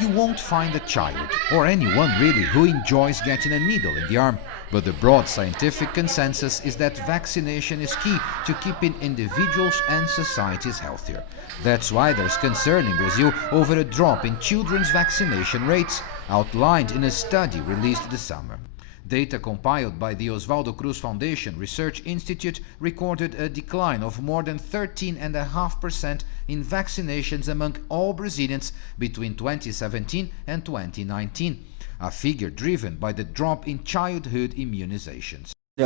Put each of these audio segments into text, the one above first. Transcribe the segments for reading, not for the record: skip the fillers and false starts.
You won't find a child, or anyone really, who enjoys getting a needle in the arm. But the broad scientific consensus is that vaccination is key to keeping individuals and societies healthier. That's why there's concern in Brazil over a drop in children's vaccination rates, outlined in a study released this summer. Data compiled by the Oswaldo Cruz Foundation Research Institute recorded a decline of more than 13.5% in vaccinations among all Brazilians between 2017 and 2019, a figure driven by the drop in childhood immunizations. I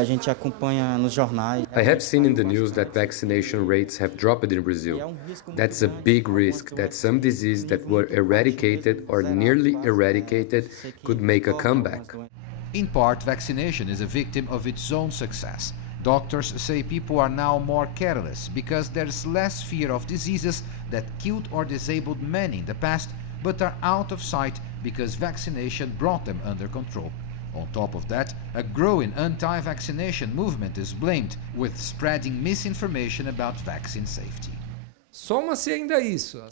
have seen in the news that vaccination rates have dropped in Brazil. That's a big risk that some diseases that were eradicated or nearly eradicated could make a comeback. In part, vaccination is a victim of its own success. Doctors say people are now more careless because there's less fear of diseases that killed or disabled many in the past, but are out of sight because vaccination brought them under control. On top of that, a growing anti-vaccination movement is blamed, with spreading misinformation about vaccine safety.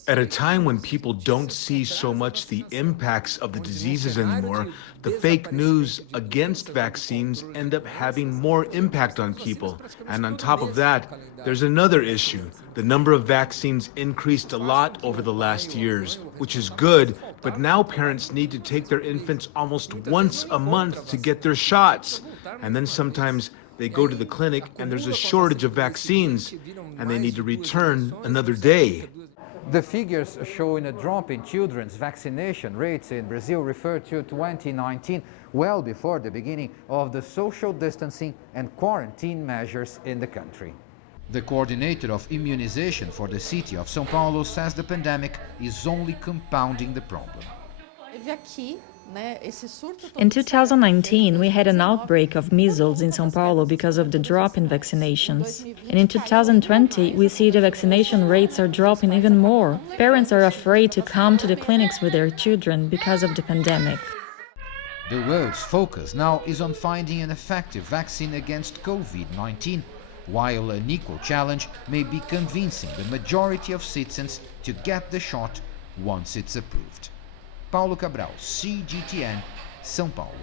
At a time when people don't see so much the impacts of the diseases anymore, the fake news against vaccines end up having more impact on people. And on top of that, there's another issue. The number of vaccines increased a lot over the last years, which is good, but now parents need to take their infants almost once a month to get their shots. And then sometimes they go to the clinic and there's a shortage of vaccines, and they need to return another day. The figures showing a drop in children's vaccination rates in Brazil refer to 2019, well before the beginning of the social distancing and quarantine measures in the country. The coordinator of immunization for the city of São Paulo says the pandemic is only compounding the problem. In 2019, we had an outbreak of measles in São Paulo because of the drop in vaccinations. And in 2020, we see the vaccination rates are dropping even more. Parents are afraid to come to the clinics with their children because of the pandemic. The world's focus now is on finding an effective vaccine against COVID-19, while an equal challenge may be convincing the majority of citizens to get the shot once it's approved. Paulo Cabral, CGTN, São Paulo.